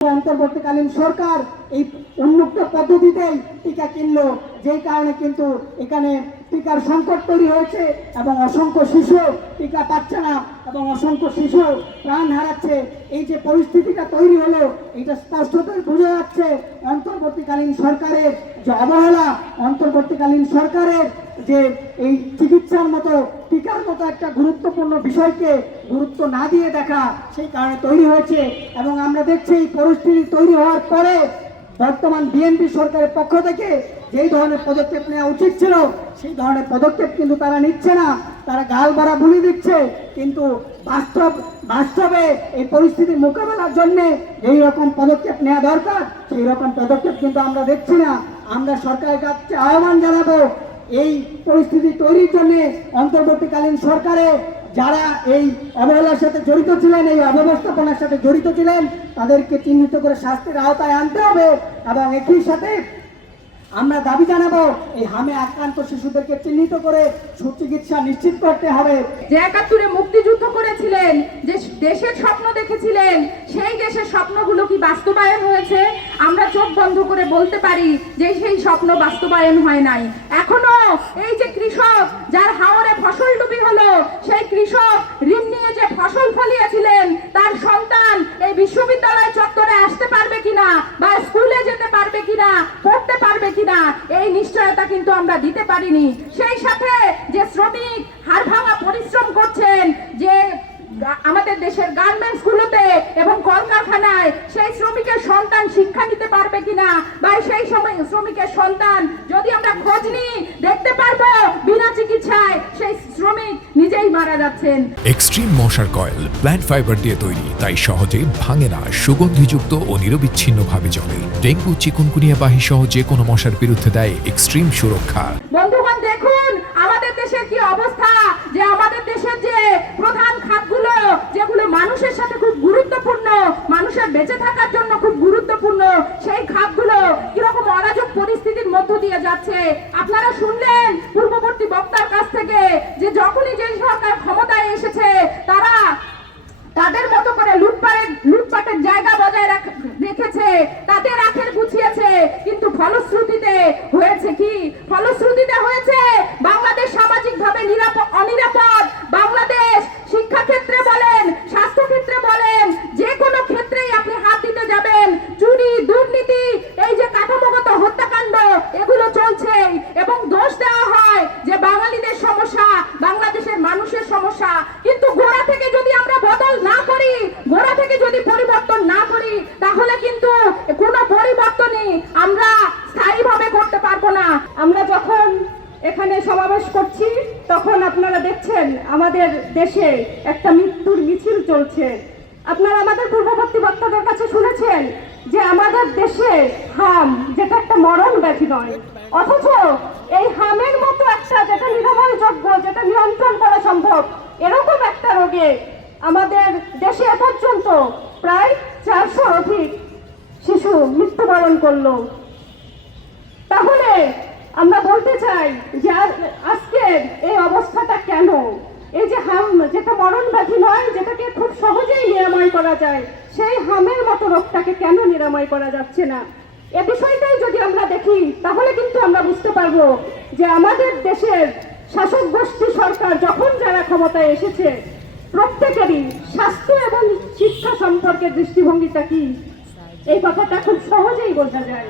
অন্তর্বর্তীকালীন সরকার এই উন্মুক্ত পদ্ধতিতেই টিকা কিনলো, যেই কারণে কিন্তু এখানে টিকার সংকট তৈরি হয়েছে এবং অসংখ্য শিশু টিকা পাচ্ছে না এবং অসংখ্য শিশু প্রাণ হারাচ্ছে। এই যে পরিস্থিতিটা তৈরি হলো, এটা স্পষ্টতই বোঝা যাচ্ছে অন্তর্বর্তীকালীন সরকারের যে অবহেলা, অন্তর্বর্তীকালীন সরকারের যে এই চিকিৎসার মতো টিকার মতো একটা গুরুত্বপূর্ণ বিষয়কে গুরুত্ব না দিয়ে দেখা, সেই কারণে তৈরি হয়েছে। এবং আমরা দেখছি এই পরিস্থিতি তৈরি হওয়ার পরে বর্তমান বিএনপি সরকারের পক্ষ থেকে যেই ধরনের পদক্ষেপ নেওয়া উচিত ছিল সেই ধরনের পদক্ষেপ কিন্তু তারা নিচ্ছে না। তারা গাল বাড়া বুলি দিচ্ছে, কিন্তু বাস্তবে এই পরিস্থিতির মোকাবেলার জন্য এই রকম পদক্ষেপ নেওয়া দরকার, সেই রকম পদক্ষেপ কিন্তু আমরা দেখছি না। আমরা সরকারের কাছে আহ্বান জানাবো, এই পরিস্থিতি তৈরির জন্য অন্তর্বর্তীকালীন সরকারে যারা এই অবহেলার সাথে জড়িত ছিলেন, এই অব্যবস্থাপনার সাথে জড়িত ছিলেন, তাদেরকে চিহ্নিত করে শাস্তির আওতায় আনতে হবে। এবং একই সাথে আমরা দাবি জানাবো, এই হামে আক্রান্ত শিশুদেরকে চিহ্নিত করে সুচিকিৎসা নিশ্চিত করতে হবে। যে ৭১-এ মুক্তিযুদ্ধ করেছিলেন, যে দেশের স্বপ্ন দেখেছিলেন, সেই দেশের স্বপ্নগুলো কি বাস্তবায়ন হয়েছে? আমরা চোখ বন্ধ করে বলতে পারি যে সেই স্বপ্ন বাস্তবায়ন হয় নাই। এখনো এই যে কৃষক যার হাওরে ফসল ডুবি হলো, সেই কৃষক ঋণ নিয়ে যে ফসল ফলিয়েছিলেন, তার সন্তান এই বিশ্ববিদ্যালয় চত্বরে আসতে পারবে কিনা বা স্কুলে যেতে পারবে কিনা, পড়তে পারবে কিনা, এই নিশ্চয়তা কিন্তু আমরা দিতে পারিনি। সেই সাথে যে শ্রমিক হাড় ভাঙা পরিশ্রম করছেন, যে আমাদের দেশের গার্মেন্টস গুলোতে এবং কলকারখানায়, সেই শ্রমিকের সন্তান শিক্ষা নিতে পারবে কিনা বা সেই সময় শ্রমিকের সন্তান যদি আমরা খোঁজ নিই, দেখতে পারবো বিনা চিকিৎসায় সেই শ্রমিক নিজেই মারা যাচ্ছেন। এক্সট্রিম মশার কয়েল প্ল্যান্ট ফাইবার দিয়ে তৈরি, তাই সহজে ভাঙে না, সুগন্ধিযুক্ত ও নিরবিচ্ছিন্নভাবে জ্বলে। ডেঙ্গু, চিকুনগুনিয়া বাহি সহ যে কোনো মশার বিরুদ্ধে দেয় এক্সট্রিম সুরক্ষা। বন্ধুগণ, দেখুন আমাদের দেশের কি অবস্থা, যে আমাদের দেশের যে প্রধান খাতগুলো, যেগুলো মানুষের সাথে খুব গুরুত্বপূর্ণ, মানুষের বেঁচে থাকার জন্য খুব গুরুত্বপূর্ণ, সেই খাতগুলো কিরকম অরাজক পরিস্থিতির মধ্য দিয়ে যাচ্ছে। আপনারা শুনলেন পূর্ববর্তী বক্তার কাছ থেকে যে যখনই যে সরকার ক্ষমতায় এসেছে, তারা তাদের মতো করে লুটপাটের জায়গা বজায় রেখেছে, তাদের আখের গুছিয়েছে, কিন্তু ফলশ্রুতিতে হয়েছে কি? ফলশ্রুতিতে হয়েছে বাংলাদেশ সামাজিকভাবে অনিরাপদ। বাংলাদেশ শিক্ষাক্ষেত্রে বলেন, স্বাস্থ্যক্ষেত্রে বলেন, যে কোনো ক্ষেত্রেই আপনি হাত দিতে যাবেন, চুরি, দুর্নীতি, এই যে কাঠামোগত হত্যাকাণ্ড, এগুলো চলছে। এবং দোষ দেওয়া হয় যে বাঙালিদের সমস্যা, বাংলাদেশের মানুষের সমস্যা। কিন্তু গোড়া থেকে যদি আমরা বদল না করি, গোড়া থেকে যদি পরিবর্তন না করি, তাহলে কিন্তু কোনো পরিবর্তনই আমরা স্থায়ীভাবে করতে পারবো না। আমরা যখন এখানে সমাবেশ করছি, তখন আপনারা দেখছেন আমাদের দেশে একটা মৃত্যুর মিছিল চলছে। আপনারা আমাদের পূর্ববর্তী বক্তাদের কাছে শুনেছেন যে আমাদের দেশে হাম, যেটা একটা মরণ ব্যাধি নয়, অথচ এই হামের মতো একটা, যেটা নিরাময়যোগ্য, যেটা নিয়ন্ত্রণ করা সম্ভব, এরকম একটা রোগে আমাদের দেশে এ পর্যন্ত প্রায় 400 অধিক শিশু মৃত্যুবরণ করলো। তাহলে আমরা বলতে চাই যে আজকের এই অবস্থাটা কেন? এই যে হাম, যেটা মরণ ব্যাধি নয়, যেটাকে খুব সহজেই নিরাময় করা যায়, সেই হামের মতো রোগটাকে কেন নিরাময় করা যাচ্ছে না? এ বিষয়টাই যদি আমরা দেখি, তাহলে কিন্তু আমরা বুঝতে পারবো যে আমাদের দেশের শাসক গোষ্ঠী সরকার যখন যারা ক্ষমতায় এসেছে, প্রত্যেকেরই স্বাস্থ্য এবং শিক্ষা সম্পর্কে দৃষ্টিভঙ্গিটা কি, এই কথাটা খুব সহজেই বোঝা যায়।